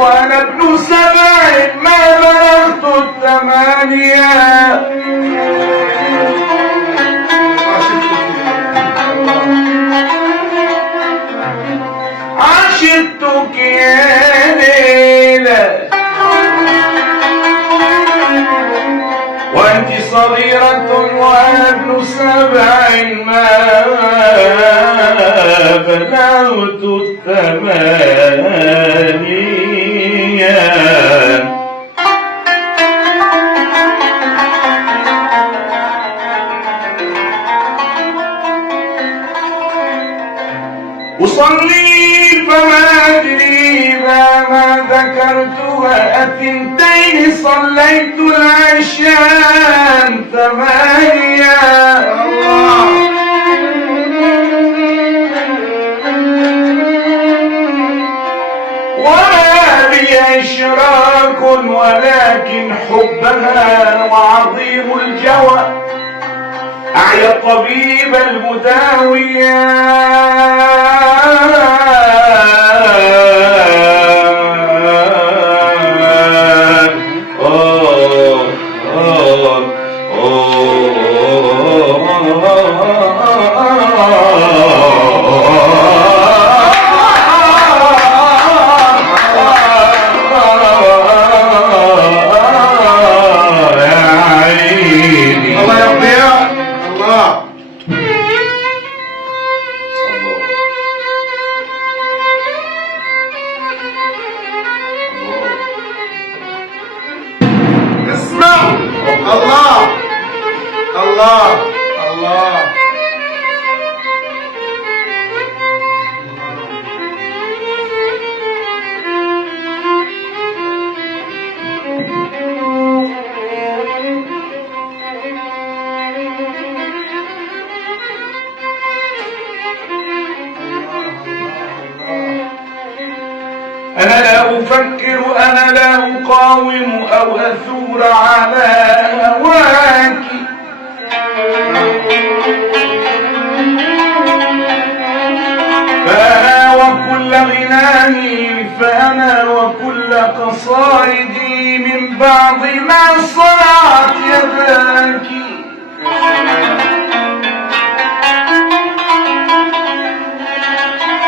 وأنا ابن 7 ما بلغت 8. عشقتك يا ليلى وأنت صغيرة وأنا ابن 7 ما بلغت 8. أصلي فما أدري ما ذكرتها 2 صليت العشاء 8. وما بي إشراك ولكن حبها وعظيم الجوى أعيا الطبيب المداوية. أنا لا أفكر أنا لا أقاوم أو أثور على هواك. فأنا وكل غنائي فأنا وكل قصائدي من بعض ما صنعت يداك.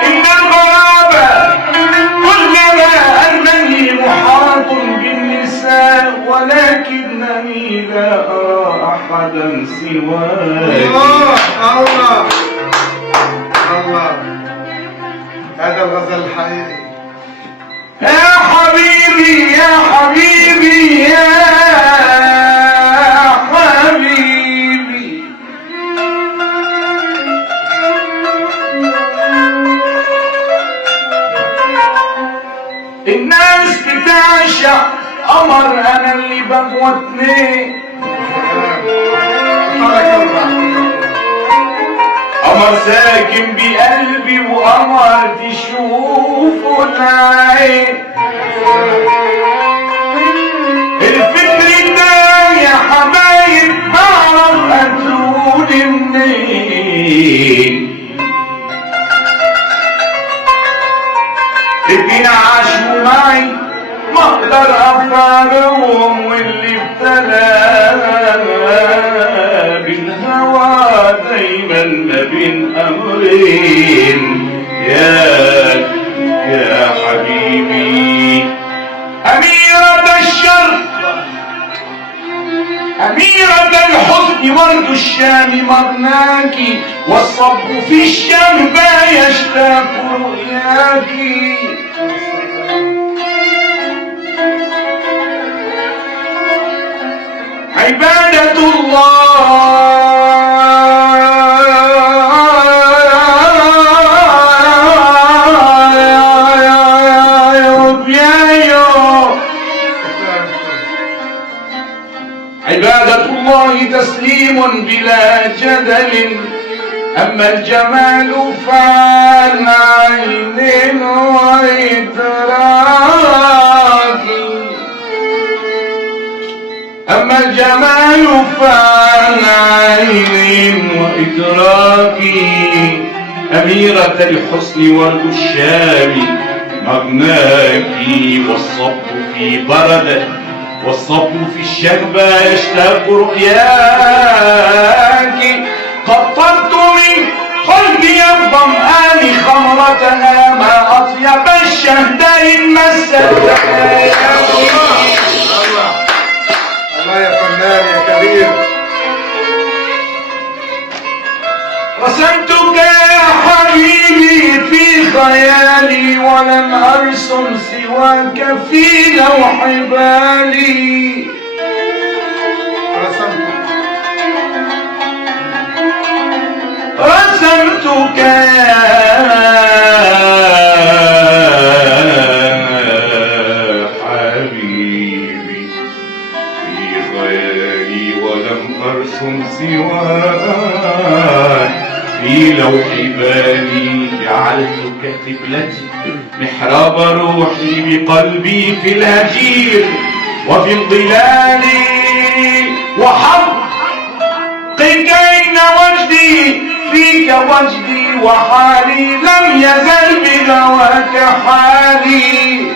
إن الغرابة كلما أنني محاط بالنساء ولكنني لا أرى أحدا سواك. الله الله، هذا الغزل الحقيقي. يا حبيبي يا حبيبي يا حبيبي، الناس بتعشق قمر أنا اللي بموتني. قمر ساكن بقلبي وقمر تشوفه العين. الفكر ده يا حبايب بعرف أتقول منين. الدين عاشوا معي ما اقدر افارقهم، واللي ابتلى بالهوى دايما ما بين امرين. يا حبيبي اميرة الشرق أميرة الحزن ورد الشام مرناك، والصب في الشهبة يشتاق رؤياك. عبادة الله عبادة الله تسليم بلا جدل، أما الجمال فعن عين وإدراك. أما الجمال فعن عين وإدراك. أميرة الحسن ورد الشام مغناك والصب في بردك والصب في الشهبة يشتاق رؤياك قطرت من قلبي الظمآن خمرتها ما أطيب الشهدين مستها يا الله الله الله يا فنان يا كبير. رسمتك يا حبيبي في خيالي ولم أرسم سواك في لوح بالي رسمتك يا حبيبي في خيالي ولم أرسم سواك في لوح بالي جعلتك قبلتي محراب روحي بقلبي في الهجير وفي الظلال وحقك أين وجدي فيك وجدي وحالي لم يزل بهواك حالي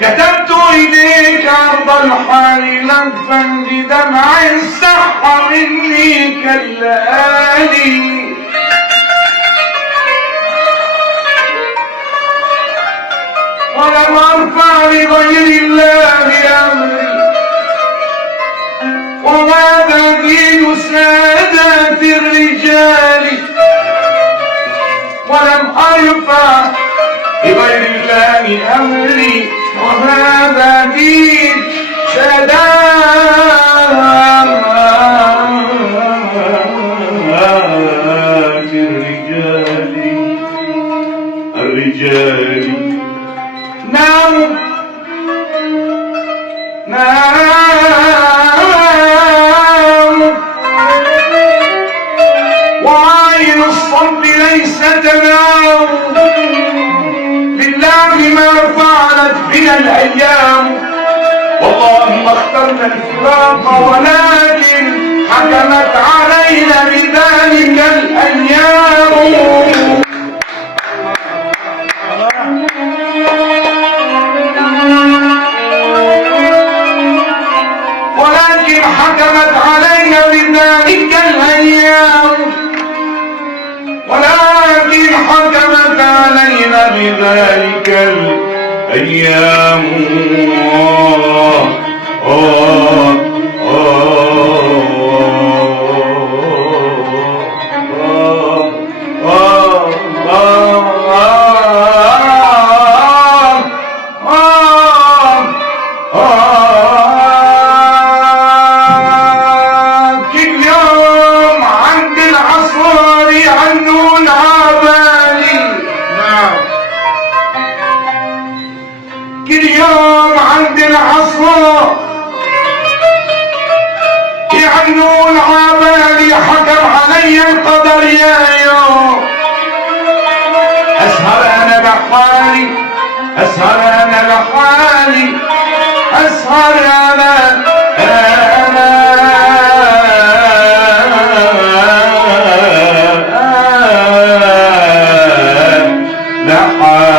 كتبت إليك عرض الحال لطفا بدمع صح مني كاللآلي ولم أرفع لغير الله أمري وهذا دين سادات الرجال ولم أرفع لغير الله أمري وهذا دين سادات الرجال نام وعين الصب ليس تنام لله ما فعلت بنا الأيام والله ما اخترنا الفراق ولكن حكمت علينا بذلك الأيام ولكن حكمت علينا بذلك الأيام ولكن حكمت علينا بذلك الأيام كل يوم عند العصر يعنون عبالي حكم علي القدر يا يوم أسهر أنا لحالي أسهر أنا لحالي أسهر أنا لحالي